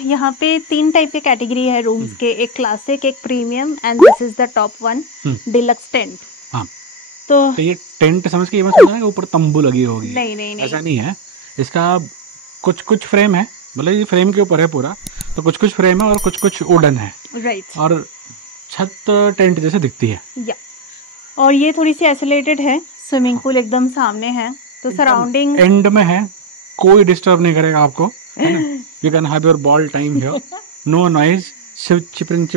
यहाँ पे 3 टाइप के कैटेगरी है रूम्स के, एक क्लासिक, एक premium and this is the top one, deluxe tent. हाँ, तो ये टेंट समझ के ये मत समझना ऊपर तंबू लगी होगी, नहीं, ऐसा नहीं है। इसका कुछ फ्रेम है, मतलब ये फ्रेम के ऊपर है पूरा, तो कुछ फ्रेम है और कुछ वुडन है, राइट। और छत टेंट जैसे दिखती है। या और ये थोड़ी सी आइसोलेटेड है, स्विमिंग पूल एकदम सामने है, तो सराउंडिंग एंड में है, कोई डिस्टर्ब नहीं करेगा आपको, है ना। You can have your ball time here, no noise, chirping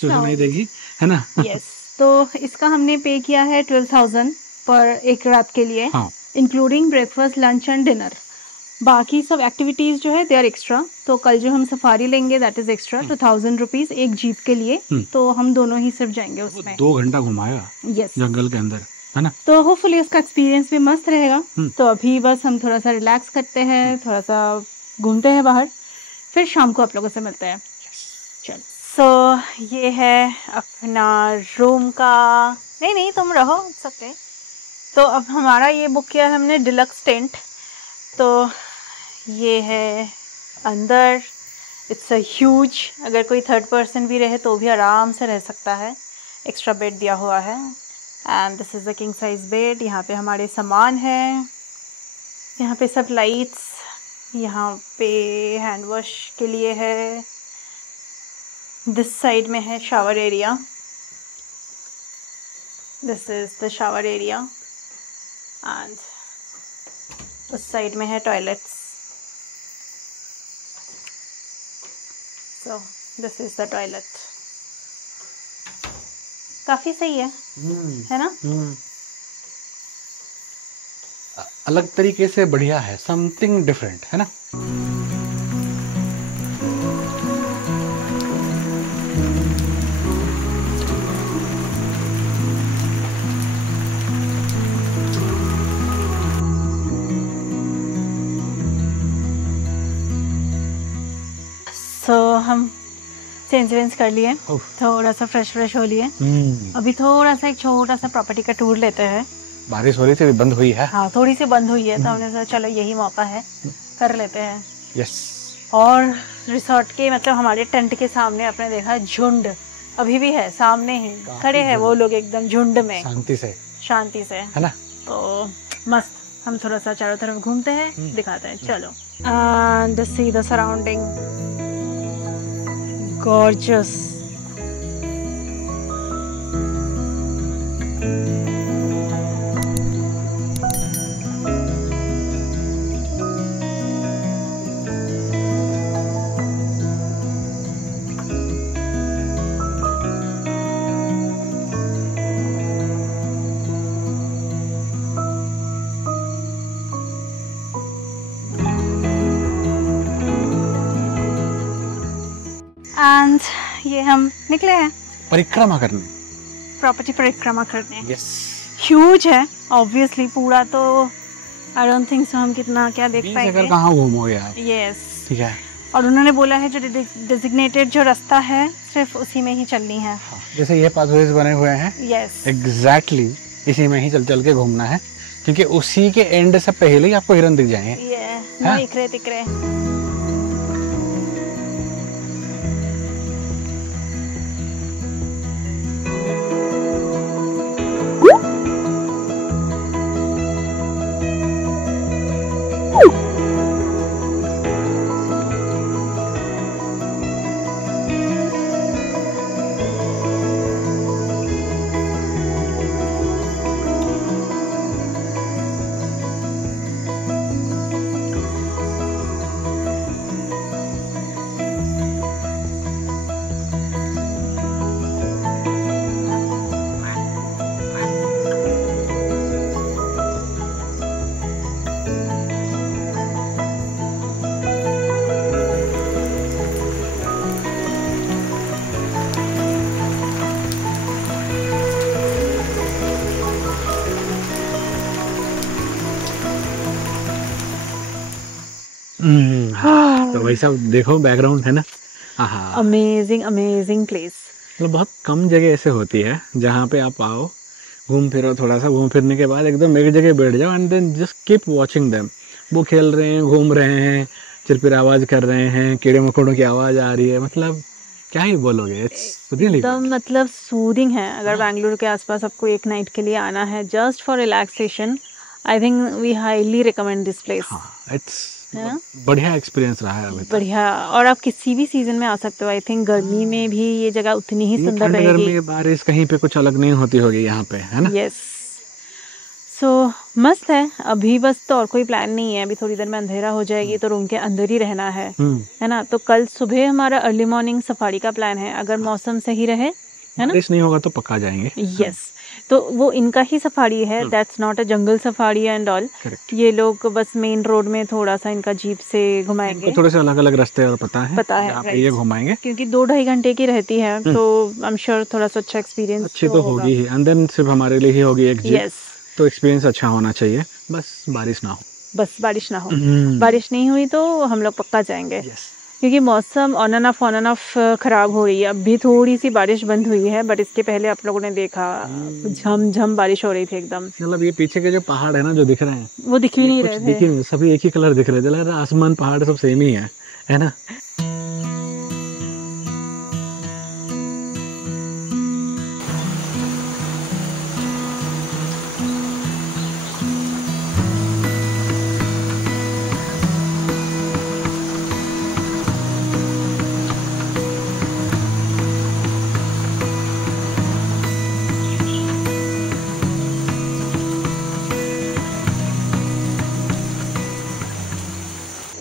सुनाई देगी, है ना। यस तो इसका हमने पे किया है 12,000 पर एक रात के लिए, including breakfast, lunch and dinner. बाकी सब एक्टिविटीज जो है दे आर एक्स्ट्रा। तो कल जो हम सफारी लेंगे दैट इज एक्स्ट्रा 2,000 रुपीज एक जीप के लिए, तो हम दोनों ही सिर्फ जाएंगे उसमें। 2 घंटा घुमाएगा जंगल के अंदर, है ना। तो होपफुली उसका एक्सपीरियंस भी मस्त रहेगा। तो अभी बस हम थोड़ा सा रिलैक्स करते हैं, थोड़ा सा घूमते हैं बाहर, फिर शाम को आप लोगों से मिलते हैं। चल सो ये है अपना रूम का, नहीं तुम रहो सकते। तो अब हमारा ये बुक किया है हमने डिलक्स टेंट। तो ये है अंदर, इट्स अ ह्यूज, अगर कोई थर्ड पर्सन भी रहे तो भी आराम से रह सकता है। एक्स्ट्रा बेड दिया हुआ है and this is a king size bed. यहाँ पे हमारे सामान है, यहाँ पे सब लाइट्स, यहाँ पे हैंड वॉश के लिए है, दिस साइड में है shower area, this is the shower area and उस साइड में है toilets. So this is the toilet. काफी सही है ना। अलग तरीके से बढ़िया है, समथिंग डिफरेंट, है ना। सो हम चेंज वेंज कर लिए, थोड़ा सा फ्रेश हो लिए। अभी थोड़ा सा एक छोटा सा प्रॉपर्टी का टूर लेते हैं। बारिश हो रही थी, बंद हुई है। हाँ थोड़ी सी बंद हुई है, तो हमने सोचा चलो यही मौका है, कर लेते हैं। यस। और रिसोर्ट के मतलब हमारे टेंट के सामने आपने देखा झुंड अभी भी है, सामने ही खड़े हैं वो लोग एकदम झुंड में, शांति से, है ना। तो मस्त, हम थोड़ा सा चारों तरफ घूमते हैं, दिखाते हैं, चलो। And see the surrounding, gorgeous. And ये हम निकले हैं परिक्रमा करने, प्रॉपर्टी परिक्रमा करने। यस। ह्यूज है ऑब्वियसली पूरा, तो आई डोंट थिंक सो हम कितना क्या देख पाएंगे। कहाँ घूमोगे आप। यस ठीक है। और उन्होंने बोला है जो डेजिग्नेटेड जो रास्ता है सिर्फ उसी में ही चलनी है। जैसे ये पाथवेज बने हुए हैं, यस एग्जैक्टली इसी में ही चल के घूमना है, क्योंकि उसी के एंड से पहले ही आपको हिरन दिख जाएंगे। ये इकरे तिकरे। भाई साहब देखो बैकग्राउंड है ना, हाँ, अमेजिंग अमेजिंग प्लेस। मतलब बहुत कम जगह ऐसे होती है जहाँ पे आप आओ, घूम फिरो, थोड़ा सा घूम फिरने के बाद एकदम एक जगह बैठ जाओ and then just keep watching them. वो खेल रहे हैं, घूम रहे हैं, चिरपिर आवाज कर रहे हैं, कीड़े मकोड़ों की आवाज आ रही है, मतलब क्या ही बोलोगे, इट्स रियली एकदम मतलब सूदिंग है। अगर बेंगलुरु के आसपास आपको एक नाइट के लिए आना है just for relaxation, I think we highly recommend this place. It's बढ़िया एक्सपीरियंस रहा है अभी तक। बढ़िया, और आप किसी भी सीजन में आ सकते हो। आई थिंक गर्मी में भी ये जगह उतनी ही सुंदर ठंड रहेगी। गर्मी बारिश कहीं पे कुछ अलग नहीं होती होगी यहाँ पे, है ना? यस, सो मस्त है। अभी बस तो और कोई प्लान नहीं है, अभी थोड़ी देर में अंधेरा हो जाएगी तो रूम के अंदर ही रहना है ना। तो कल सुबह हमारा अर्ली मॉर्निंग सफारी का प्लान है, अगर मौसम सही रहे, है ना। बारिश नहीं होगा तो पक्का जाएंगे। यस, तो वो इनका ही सफारी है, that's not a jungle safari and all. ये लोग बस मेन रोड में थोड़ा सा इनका जीप से घुमाएंगे, थोड़े से अलग अलग रास्ते और पता है right. ये घुमाएंगे क्योंकि 2-2.5 घंटे की रहती है, तो आई एम श्योर थोड़ा सा अच्छा एक्सपीरियंस अच्छी तो होगी ही, एंड देन सिर्फ हमारे लिए ही होगी एक जीप। यस, तो एक्सपीरियंस अच्छा होना चाहिए, बस बारिश ना हो। बस बारिश ना हो। बारिश नहीं हुई तो हम लोग पक्का जाएंगे। yes. क्योंकि मौसम ऑन एंड ऑफ खराब हो रही है। अभी थोड़ी सी बारिश बंद हुई है, बट इसके पहले आप लोगों ने देखा झम बारिश हो रही थी एकदम। मतलब ये पीछे के जो पहाड़ है ना जो दिख रहे हैं, वो दिख भी नहीं रहे थे, दिख ही नहीं, सभी एक ही कलर दिख रहे थे, लग रहा है आसमान पहाड़ सब सेम ही है ना।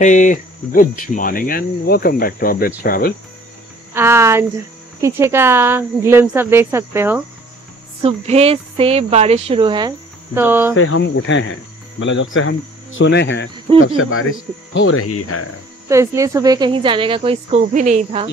Hey, good morning and welcome back to Updates Travel. And पीछे का ग्लिम्स आप देख सकते हो, सुबह से बारिश शुरू है। तो जब से हम उठे हैं, मतलब जब से हम सुने हैं तब से बारिश हो रही है, तो इसलिए सुबह कहीं जाने का कोई स्कोप ही नहीं था।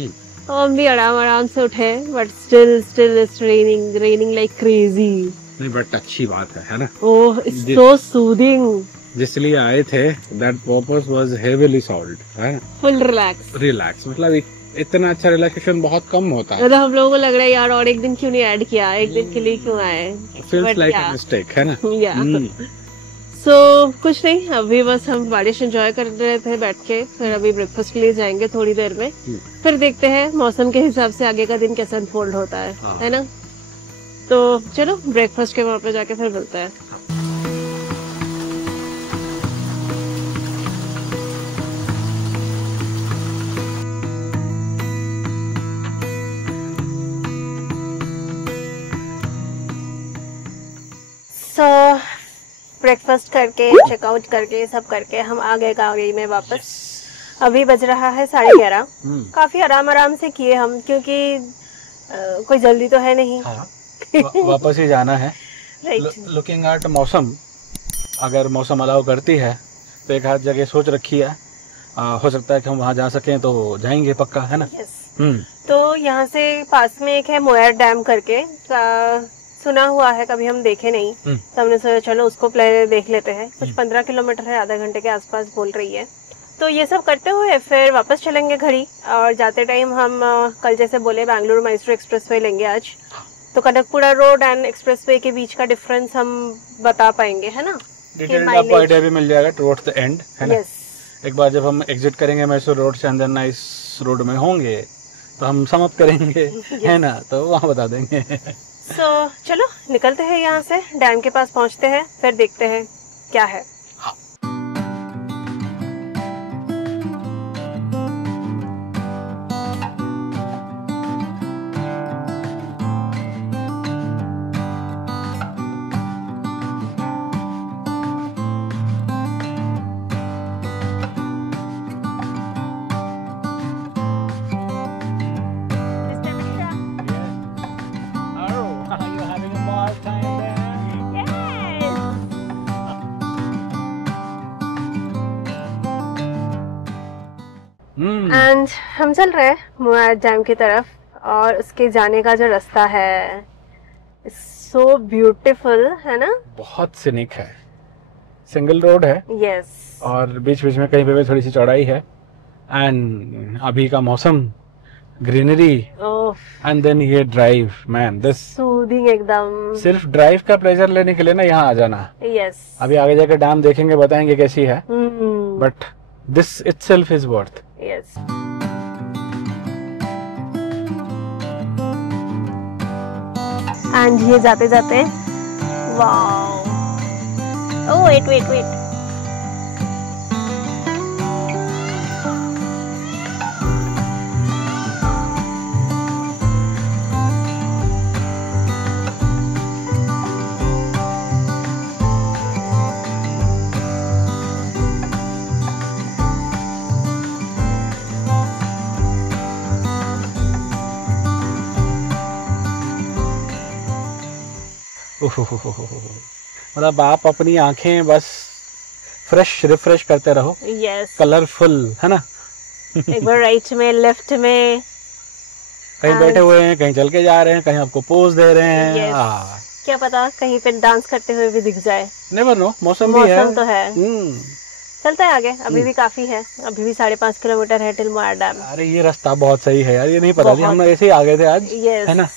तो हम भी आराम से उठे, but still it's raining like crazy. नहीं बट अच्छी बात है ना। ओह, इट्स सो सूदिंग। जिसलिए आए थे that purpose was heavily solved, है ना। फुल रिलैक्स, मतलब इतना अच्छा रिलैक्सेशन बहुत कम होता है। मतलब हम लोगों को लग रहा है यार और एक दिन क्यों नहीं ऐड किया, एक दिन के लिए क्यों आए। फील्स लाइक अ मिस्टेक, है ना। सो कुछ नहीं, अभी बस हम बारिश एंजॉय कर रहे थे बैठ के। फिर अभी ब्रेकफास्ट के लिए जाएंगे थोड़ी देर में, फिर देखते हैं मौसम के हिसाब से आगे का दिन कैसा अनफोल्ड होता है ना। तो चलो ब्रेकफास्ट के वहाँ पे जाके फिर मिलते हैं। ब्रेकफास्ट करके चेकआउट करके सब करके हम आ गए गाड़ी में वापस। अभी बज रहा है 11:30। काफी आराम से किए हम, क्योंकि कोई जल्दी तो है नहीं। वापस ही जाना है। राइट। लुकिंग एट मौसम, अगर मौसम अलाउ करती है तो एक आध जगह सोच रखी है, हो सकता है कि हम वहाँ जा सकें तो जाएंगे पक्का, है ना। तो यहाँ से पास में एक है मोयर डैम करके, सुना हुआ है, कभी हम देखे नहीं, तो हमने सोचा चलो उसको पहले देख लेते हैं। कुछ 15 किलोमीटर है, आधा घंटे के आसपास बोल रही है। तो ये सब करते हुए फिर वापस चलेंगे घड़ी, और जाते टाइम हम कल जैसे बोले बेंगलुरु मैसूर एक्सप्रेसवे लेंगे आज। तो कनकपुरा रोड एंड एक्सप्रेसवे के बीच का डिफरेंस हम बता पाएंगे, है ना। आपको आइडिया भी मिल जाएगा टुवर्ड्स द एंड, है ना। एक बार जब हम एग्जिट करेंगे मैसूर रोड से, अंदर ना इस रोड में होंगे तो हम समाप्त करेंगे, है ना, तो वहाँ बता देंगे। चलो निकलते हैं यहाँ से, डैम के पास पहुँचते हैं, फिर देखते हैं क्या है। एंड हम चल रहे हैं मोयर डैम की तरफ, और उसके जाने का जो रास्ता है सो ब्यूटीफुल, है ना। बहुत सिनिक है, सिंगल रोड है। यस। और बीच बीच में कहीं पे भी थोड़ी सी चौड़ाई है, एंड अभी का मौसम, ग्रीनरी, एंड देन ये ड्राइव, मैन दिस सूदिंग एकदम। सिर्फ ड्राइव का प्लेजर लेने के लिए ना यहाँ आ जाना। यस। अभी आगे जाकर डैम देखेंगे, बताएंगे कैसी है, but this itself is worth. Yes. And ये जाते जाते, wow, oh wait wait wait, मतलब आप अपनी आंखें बस फ्रेश रिफ्रेश करते रहो। यस। कलरफुल है ना। एक बार राइट में, लेफ्ट में, कहीं बैठे हुए हैं, कहीं चल के जा रहे हैं, कहीं आपको पोज दे रहे हैं। yes. क्या पता कहीं पे डांस करते हुए भी दिख जाए। नेवर नो, मौसम भी है। मौसम तो है। चलता है आगे, अभी भी काफी है, अभी भी 5.5 किलोमीटर है टिल मोयर डैम। अरे ये रास्ता बहुत सही है यार, ये नहीं पता थी, हम ऐसे ही आ गए थे आज। yes. है ना,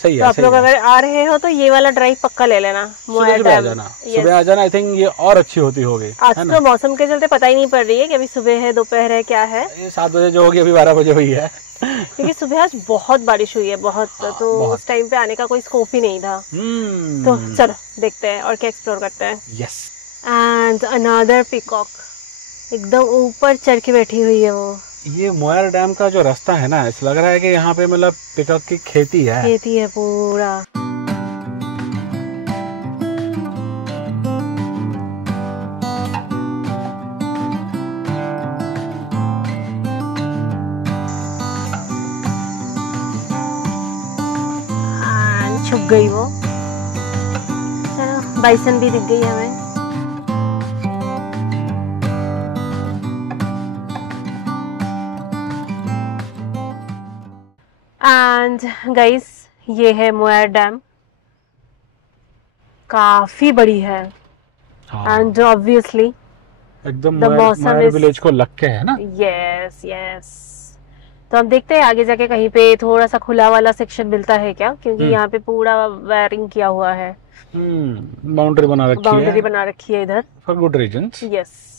सही है। तो आप लोग अगर आ रहे हो तो ये वाला ड्राइव पक्का ले लेना, मोयर डैम। सुबह आ जाना, आई थिंक ये और अच्छी होती होगी। आज तो मौसम के चलते पता ही नहीं पड़ रही है कि अभी सुबह है, दोपहर है, क्या है। ये 7 बजे जो होगी, अभी 12 बजे हुई है। क्योंकि सुबह आज बहुत बारिश हुई है, बहुत, तो उस टाइम पे आने का कोई स्कोप ही नहीं था। तो चलो देखते हैं और क्या एक्सप्लोर करते हैं। यस। एंड अनदर पीकॉक एकदम ऊपर चढ़ के बैठी हुई है वो। ये मोयर डैम का जो रास्ता है ना, ऐसा लग रहा है कि यहाँ पे मतलब पीकॉक की खेती है पूरा। छुप गई वो। चलो बाइसन भी दिख गई हमें। एंड गाइस, ये है मोयर डैम, काफी बड़ी है। एंड ऑब्वियसली एकदम मोयर विलेज को लग के है ना। Yes yes. तो हम देखते हैं आगे जाके कहीं पे थोड़ा सा खुला वाला सेक्शन मिलता है क्या, क्योंकि यहाँ पे पूरा वायरिंग किया हुआ है। बाउंड्री बना रखी है इधर for good reasons. Yes.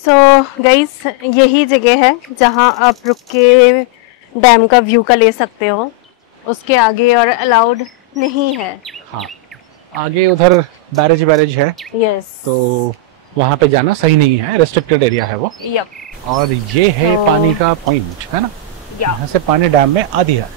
So guys, यही जगह है जहाँ आप रुक के डैम का व्यू का ले सकते हो। उसके आगे और अलाउड नहीं है। हाँ, आगे उधर बैरेज है। यस। तो वहाँ पे जाना सही नहीं है, रेस्ट्रिक्टेड एरिया है वो। यप। और ये है पानी का पॉइंट, है ना। यहाँ से पानी डैम में आधी है।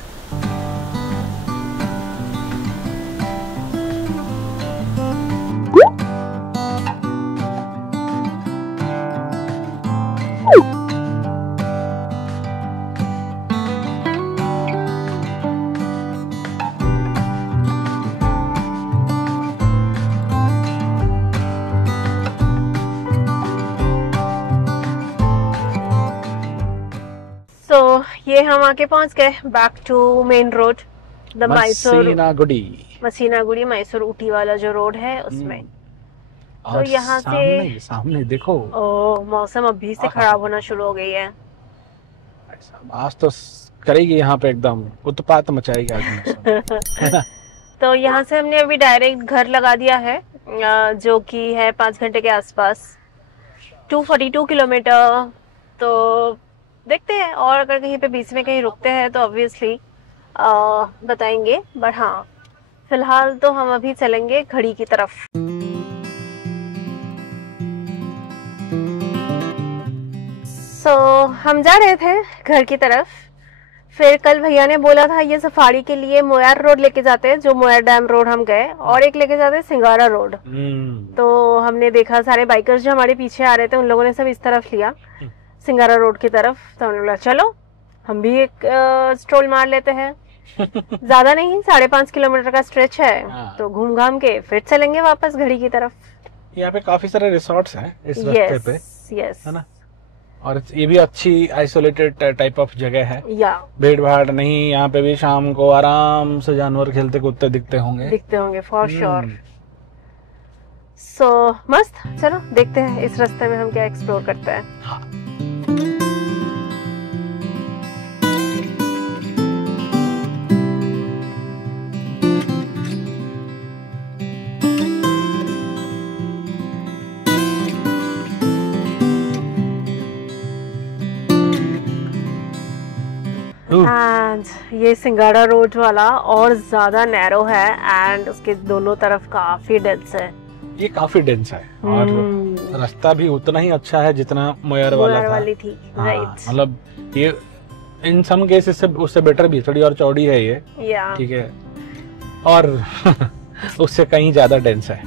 तो ये हम आके पहुंच गए back to main road, the Masinagudi Mysore Ooty वाला जो रोड है उसमें। तो यहाँ से सामने देखो, मौसम अभी से खराब होना शुरू हो गई है। आज तो करेगी यहाँ पे, एकदम उत्पात मचाएगी आज। तो यहाँ से हमने अभी डायरेक्ट घर लगा दिया है, जो कि है 5 घंटे के आसपास, 242 किलोमीटर। तो देखते हैं, और अगर कहीं पे बीच में कहीं रुकते हैं तो ऑब्वियसली बताएंगे। बट हाँ, फिलहाल तो हम अभी चलेंगे घड़ी की तरफ। सो हम जा रहे थे घर की तरफ। फिर कल भैया ने बोला था ये सफारी के लिए मोयर रोड लेके जाते हैं, जो मोयर डैम रोड हम गए, और एक लेके जाते हैं सिंगारा रोड। तो हमने देखा सारे बाइकर्स जो हमारे पीछे आ रहे थे उन लोगों ने सब इस तरफ लिया, सिंगारा रोड की तरफ। तो हमने बोला चलो हम भी एक स्ट्रोल मार लेते हैं। ज्यादा नहीं, 5.5 किलोमीटर का स्ट्रेच है। तो घूम घाम के फिर चलेंगे वापस घड़ी की तरफ। यहाँ पे काफी सारे रिसोर्ट्स हैं इस रास्ते पे। यस। है ना, और ये भी अच्छी आइसोलेटेड टाइप ऑफ जगह है। भीड़ भाड़ नहीं, यहाँ पे भी शाम को आराम से जानवर खेलते कूदते दिखते होंगे फॉर श्योर। सो मस्त, चलो देखते हैं इस रास्ते में हम क्या एक्सप्लोर करते हैं। हाँ। एंड ये सिंगाड़ा रोड वाला और ज्यादा नैरो है एंड उसके दोनों तरफ काफी डेंस है। ये काफी डेंस है और रास्ता भी उतना ही अच्छा है जितना मोयर वाला था। वाली थी, राइट। मतलब ये इन सम केसेस से उससे बेटर भी, थोड़ी और चौड़ी है ये, ठीक है, और उससे कहीं ज्यादा डेंस है।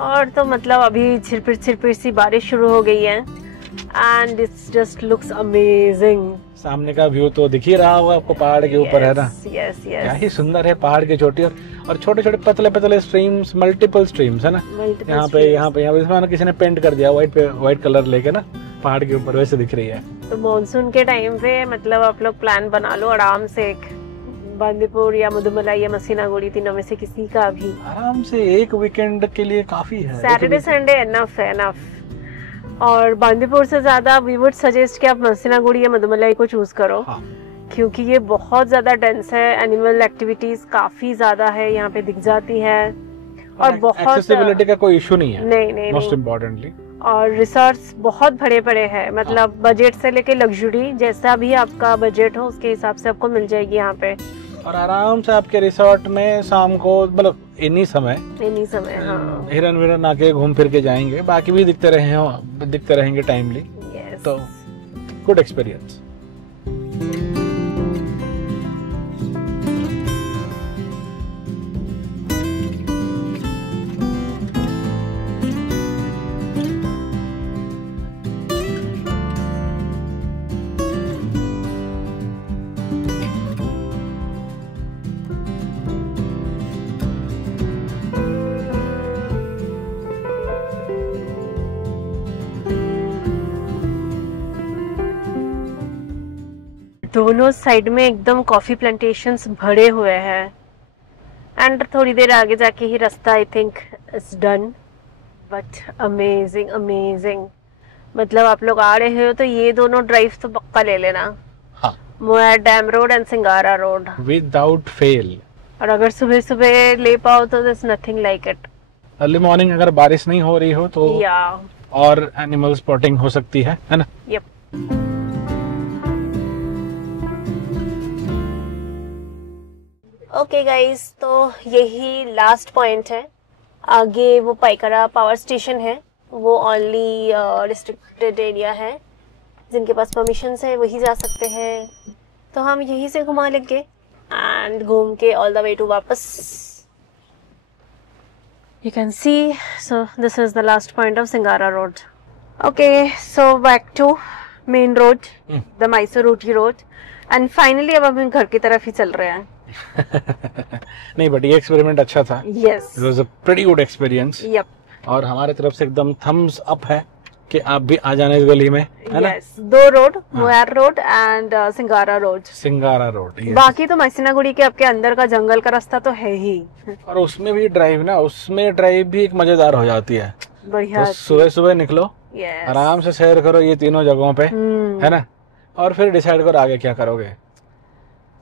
और तो मतलब अभी छिरपिर सी बारिश शुरू हो गई है and it's just looks amazing. सामने का व्यू तो दिख ही रहा होगा आपको, पहाड़ के ऊपर है ना। यस क्या ही सुंदर है पहाड़ की चोटी, और छोटे छोटे पतले पतले स्ट्रीम्स, मल्टीपल स्ट्रीम्स है ना। यहाँ पे इसमें किसी ने पेंट कर दिया व्हाइट कलर लेके ना, पहाड़ के ऊपर वैसे दिख रही है। तो मानसून के टाइम पे मतलब आप लोग प्लान बना लो आराम से, एक बांदीपुर या मुदुमलाई या मसीनागुड़ी, तीनों में से किसी का भी आराम से एक वीकेंड के लिए काफी है। सैटरडे संडे एनफ है, एनफ। और बांदीपुर से ज्यादा वी वुड सजेस्ट कि आप मसीनागुड़ी या मुदुमलाई को चूज करो। हाँ। क्योंकि ये बहुत ज्यादा डेंस है, एनिमल एक्टिविटीज काफी ज्यादा है, यहाँ पे दिख जाती है और बहुत एक्सेसिबिलिटी का कोई इशू नहीं है। नहीं मोस्ट इम्पोर्टेंटली। और रिसोर्ट्स बहुत बड़े बड़े हैं, मतलब बजट से लेके लग्जरी, जैसा भी आपका बजट हो उसके हिसाब से आपको मिल जाएगी यहाँ पे। और आराम से आपके रिसोर्ट में शाम को, मतलब इन्हीं समय हाँ, हिरन विरन आके घूम फिर के जाएंगे, बाकी भी दिखते रहेंगे टाइमली। तो गुड एक्सपीरियंस। दोनों साइड में एकदम कॉफी प्लांटेशंस भरे हुए हैं एंड थोड़ी देर आगे जाके ही रास्ता I think is done, but amazing amazing. मतलब आप लोग आ रहे हो तो ये दोनों ड्राइव तो पक्का ले लेना। हाँ। Moyar dam road and Singara road without fail. और अगर सुबह सुबह ले पाओ तो there's nothing like it। Early morning अगर बारिश नहीं हो रही हो तो और एनिमल स्पॉटिंग हो सकती है ना। यप। ओके गाइस, तो यही लास्ट पॉइंट है। आगे वो पाइकरा पावर स्टेशन है, वो ओनली रिस्ट्रिक्टेड एरिया है, जिनके पास परमिशन है वही जा सकते हैं। तो हम यहीं से घुमा लेंगे एंड घूम के ऑल द वे टू वापस। You can see, so this is the last point of Singara road. Okay, so back to main road, the Mysore Ooty road, and finally अब हम घर की तरफ ही चल रहे हैं। नहीं, बट ये एक्सपेरिमेंट अच्छा था। Yes, it was a pretty good experience. Yup. और हमारे तरफ से एकदम थम्स अप है कि आप भी आ जाना इस गली में, है ना। यस, दो road, Moyar road and Singara road. Singara road, बाकी तो मसीनागुड़ी के आपके अंदर का जंगल का रास्ता तो है ही। और उसमें भी ड्राइव भी एक मजेदार हो जाती है। बढ़िया। तो सुबह सुबह निकलो, आराम से सैर करो ये तीनों जगहों पे, है ना, और फिर डिसाइड करो आगे क्या करोगे।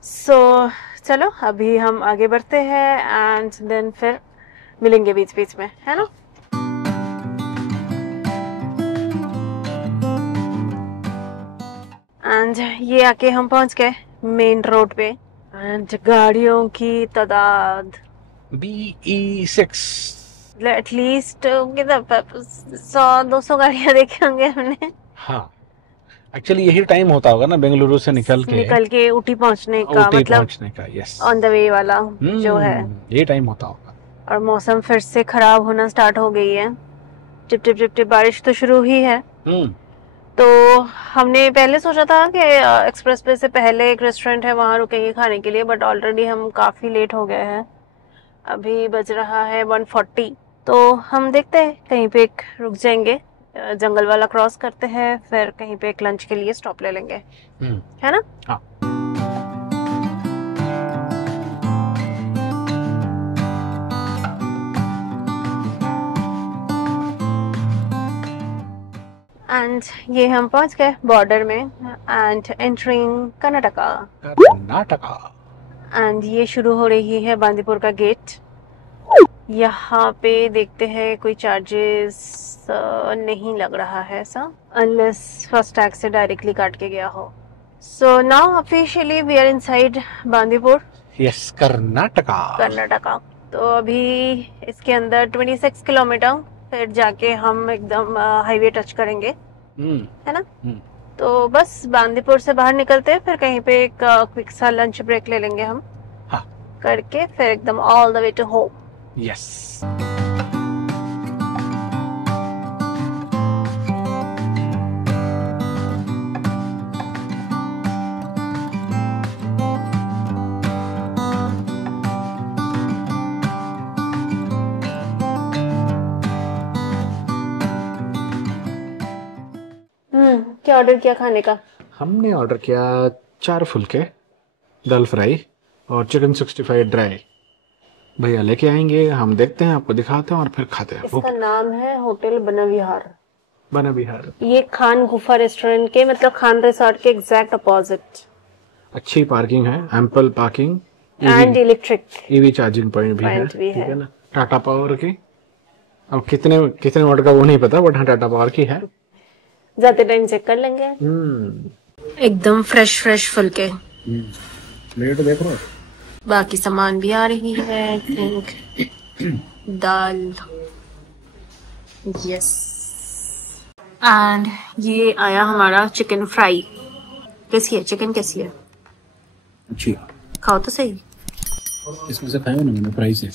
सो चलो अभी हम आगे बढ़ते हैं एंड देन फिर मिलेंगे बीच बीच में, है ना। एंड ये आके हम पहुंच गए मेन रोड पे एंड गाड़ियों की तादाद BE6 एटलीस्ट 100-200 गाड़ियां देखे होंगे हमने। हाँ, एक्चुअली यही टाइम होता होगा ना बेंगलुरु से निकल के ऊटी पहुंचने का, मतलब यस, ऑन द वे वाला जो है, ये टाइम होता होगा। और मौसम फिर से खराब होना स्टार्ट हो गई है, टिप टिप टिप टिप बारिश तो शुरू ही है। तो हमने पहले सोचा था कि एक्सप्रेस वे से पहले एक रेस्टोरेंट है वहाँ रुकेंगे खाने के लिए, बट ऑलरेडी हम काफी लेट हो गए हैं। अभी बज रहा है 1:40, तो हम देखते हैं कहीं पे एक रुक जाएंगे, जंगल वाला क्रॉस करते हैं, फिर कहीं पे एक लंच के लिए स्टॉप ले लेंगे, है ना। हाँ। एंड ये हम पहुंच गए बॉर्डर में एंड एंटरिंग कर्नाटका। एंड ये शुरू हो रही है बांदीपुर का गेट। यहाँ पे देखते हैं कोई चार्जेस नहीं लग रहा है ऐसा, अनलेस फर्स्ट टैग से डायरेक्टली काट के गया हो। So now officially we are inside Bandipur. Yes, Karnataka. तो अभी इसके अंदर 26 किलोमीटर, फिर जाके हम एकदम हाईवे टच करेंगे, है ना। तो बस बांदीपुर से बाहर निकलते हैं, फिर कहीं पे एक क्विक सा लंच ब्रेक ले लेंगे हम। हाँ। करके फिर एकदम all the way to home. Yes. क्या ऑर्डर किया खाने का? हमने ऑर्डर किया 4 फुलके, दाल फ्राई और चिकन 65 ड्राई। भैया लेके आएंगे, हम देखते हैं, आपको दिखाते हैं और फिर खाते हैं। इसका नाम है होटल बनविहार। बनविहार। ये खान गुफा रेस्टोरेंट के, मतलब खान रिसोर्ट के एग्जैक्ट अपोजिट। अच्छी पार्किंग है, ample parking and electric EV charging point भी है, ठीक है ना। टाटा पावर की, अब कितने वाट का वो नहीं पता, बट हाँ टाटा पावर की है। जाते टाइम चेक कर लेंगे। एकदम फ्रेश फुलके। प्लेट देख रहे हो, बाकी सामान भी आ रही है, दाल। यस। एंड ये आया हमारा चिकन फ्राई। कैसी है चिकन, कैसी है? अच्छी। खाओ तो सही। इसमें से खाया ना मैंने, फ्राई से।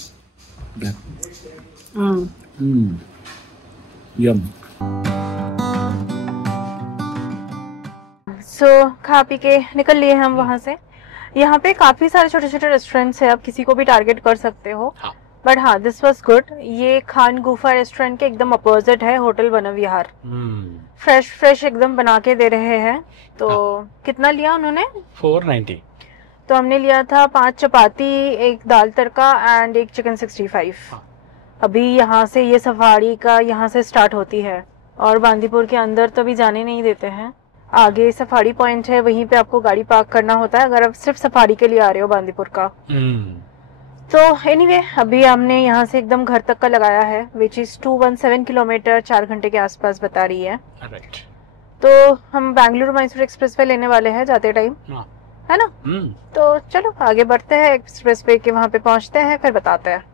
यम। खा पी के निकल लिए हम वहां से। यहाँ पे काफी सारे छोटे छोटे रेस्टोरेंट्स है, आप किसी को भी टारगेट कर सकते हो। बट हाँ, दिस वाज गुड। ये खान गुफा रेस्टोरेंट के एकदम अपोजिट है होटल बनविहार। फ्रेश एकदम बना के दे रहे हैं। तो कितना लिया उन्होंने? 490। तो हमने लिया था 5 चपाती, एक दाल तड़का एंड एक चिकन 65। अभी यहाँ से ये सफारी का यहाँ से स्टार्ट होती है और बांदीपुर के अंदर तो अभी जाने नहीं देते हैं। आगे सफारी पॉइंट है, वहीं पे आपको गाड़ी पार्क करना होता है अगर आप सिर्फ सफारी के लिए आ रहे हो बांदीपुर का। तो एनीवे, अभी हमने यहाँ से एकदम घर तक का लगाया है, विच इज 217 किलोमीटर, 4 घंटे के आसपास बता रही है। तो हम बेंगलुरु मैसूर एक्सप्रेस वे लेने वाले हैं जाते टाइम, है ना। तो चलो आगे बढ़ते हैं, एक्सप्रेस वे के वहां पे पहुंचते हैं, फिर बताते हैं।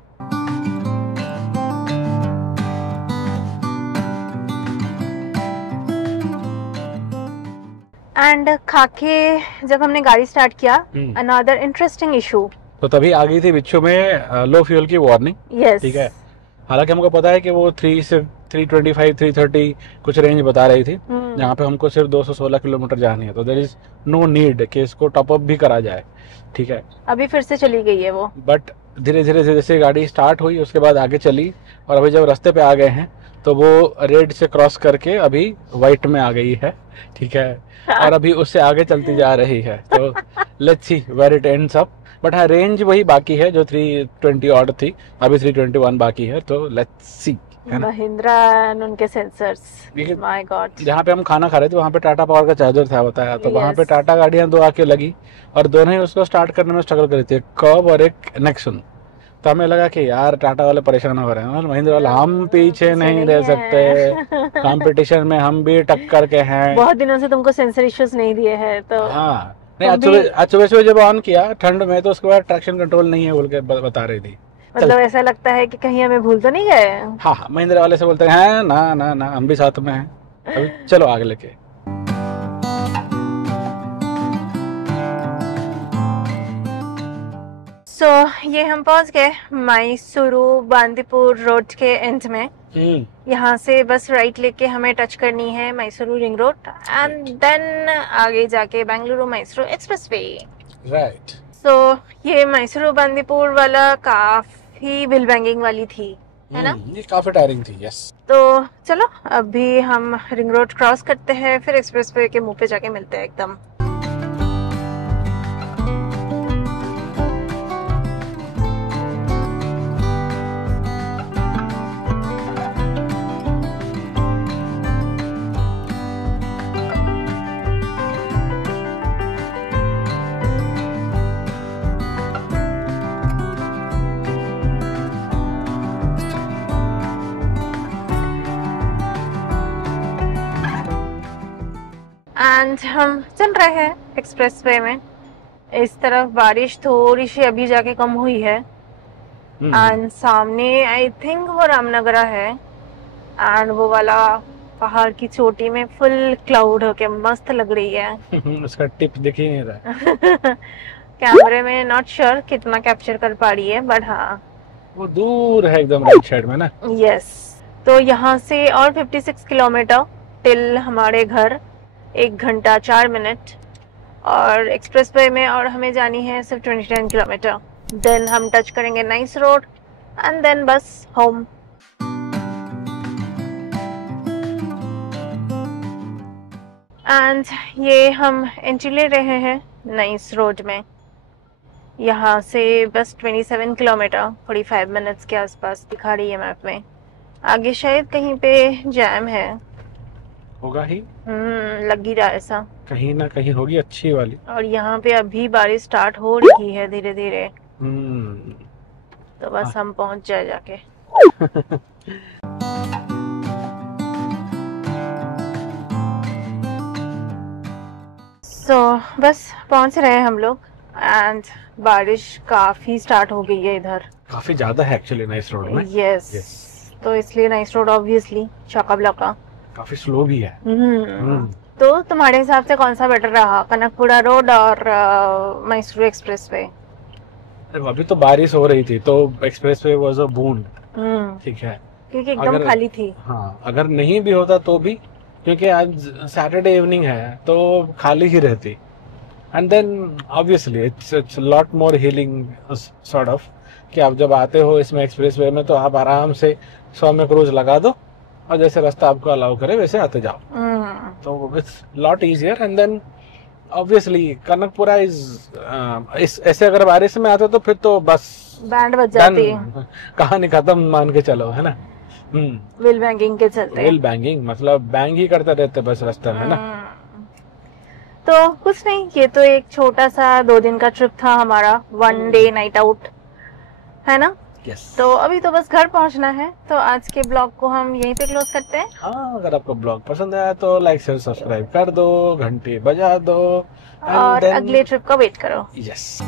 एंड खाके जब हमने गाड़ी स्टार्ट किया, अनदर इंटरेस्टिंग इशू, तो तभी आ गई थी बिच्छू में लो फ्यूल की वार्निंग। यस। ठीक है, हालांकि हमको पता है कि वो 3 से 325 330 कुछ रेंज बता रही थी, जहाँ पे हमको सिर्फ 216 किलोमीटर जानी है। तो देयर इज नो नीड कि इसको टॉप अप भी करा जाए, ठीक है। अभी फिर से चली गई है वो, बट धीरे धीरे जैसे गाड़ी स्टार्ट हुई उसके बाद आगे चली, और अभी जब रास्ते पे आ गए हैं तो वो रेड से क्रॉस करके अभी व्हाइट में आ गई है, ठीक है। और अभी उससे आगे चलती जा रही है। तो let's see where it ends up. But हाँ, रेंज वही बाकी है जो 320 ऑड थी, अभी 321 बाकी है। तो लेट्स सी। महिंद्रा एंड उनके सेंसर्स, माय गॉड। जहाँ पे हम खाना खा रहे थे वहाँ पे टाटा पावर का चार्जर था बताया, तो वहाँ पे टाटा गाड़ियाँ 2 आके लगी और दोनों ही उसको स्टार्ट करने में स्ट्रगल कर रही थी, एक कर्व और एक नेक्सन। तो हमें लगा कि यार टाटा वाले परेशान हो रहे हैं और महिंद्रा वाले हम पीछे नहीं रह सकते, कंपटीशन में हम भी टक्कर के हैं। बहुत दिनों से तुमको सेंसर इश्यूज नहीं दिए हैं तो। हाँ नहीं, आज सुबह जब ऑन किया ठंड में तो उसके बाद ट्रैक्शन कंट्रोल नहीं है बोल के बता रही थी। मतलब ऐसा लगता है कि कहीं हमें भूल तो नहीं गए। हाँ, महिंद्रा वाले से बोलते हैं ना ना ना, हम भी साथ में हैं, अभी चलो आगे लेके। सो ये हम पहुंच गए मैसूरू बांदीपुर रोड के एंड में। यहाँ से बस राइट लेके हमें टच करनी है Mysuru ring road and then आगे जाके Bengaluru Mysuru expressway. Right. So ये मैसूरू बांदीपुर वाला काफी बिल बैंगिंग वाली थी, है ना। ये काफी टायरिंग थी। यस। तो चलो अभी हम रिंग रोड क्रॉस करते हैं, फिर एक्सप्रेसवे के मुंह पे जाके मिलते हैं एकदम। एंड हम चल रहे हैं एक्सप्रेस वे में। इस तरफ बारिश थोड़ी सी अभी जाके कम हुई है एंड सामने आई थिंक वो रामनगरा है एंड वो वाला पहाड़ की चोटी में फुल क्लाउड होके मस्त लग रही है। उसका टिप दिख ही नहीं रहा कैमरे में नॉट श्योर कितना कैप्चर कर पा रही है बट हाँ वो दूर है एकदम राइट साइड में ना। यस तो यहाँ से और 56 किलोमीटर टिल हमारे घर, 1 घंटा 4 मिनट और एक्सप्रेस वे में और हमें जानी है सिर्फ 29 किलोमीटर। देन हम टच करेंगे नाइस रोड एंड देन बस होम। एंड ये हम एंट्री ले रहे हैं नाइस रोड में। यहाँ से बस 27 किलोमीटर 45 मिनट्स के आसपास दिखा रही है मैप में। आगे शायद कहीं पे जैम है, होगा ही, लग ही रहा है ऐसा, कहीं ना कहीं होगी अच्छी वाली। और यहाँ पे अभी बारिश स्टार्ट हो रही है धीरे धीरे, तो बस हम पहुंच जाए जाके। बस पहुंच रहे हैं हम लोग एंड बारिश काफी स्टार्ट हो गई है इधर, काफी ज्यादा है एक्चुअली नाइस रोड में। यस तो इसलिए नाइस रोड ऑब्वियसली चाका ब्लॉका काफी स्लो भी है। तो तुम्हारे हिसाब से कौन सा बेटर रहा, कनकपुरा रोड और मैसूर एक्सप्रेस वे? अभी तो बारिश हो रही थी तो एक्सप्रेस वे वाज अ बून, ठीक है, क्योंकि एकदम खाली थी। हाँ अगर नहीं भी होता तो भी, क्योंकि आज सैटरडे इवनिंग है तो खाली ही रहती। And then obviously it's lot more healing sort of कि आप जब आते हो इसमें एक्सप्रेस वे में तो आप आराम से 100 में क्रूज लगा दो और जैसे रास्ता आपको अलाउ करे वैसे आते जाओ, तो it's lot easier. And then obviously Kanakapura is ऐसे अगर बारिश में आते तो फिर तो बस बैंड बज जाती है, कहानी खत्म मान के चलो, है ना। व्हील बैंगिंग के चलते, व्हील बैंगिंग मतलब बैंग ही करते रहते बस रास्ते में ना। तो कुछ नहीं, ये तो एक छोटा सा 2 दिन का ट्रिप था हमारा, 1 डे नाइट आउट, है ना। तो अभी तो बस घर पहुंचना है, तो आज के ब्लॉग को हम यहीं पे क्लोज करते हैं। हाँ अगर आपको ब्लॉग पसंद आया तो लाइक शेयर सब्सक्राइब कर दो, घंटी बजा दो और अगले ट्रिप का वेट करो। यस।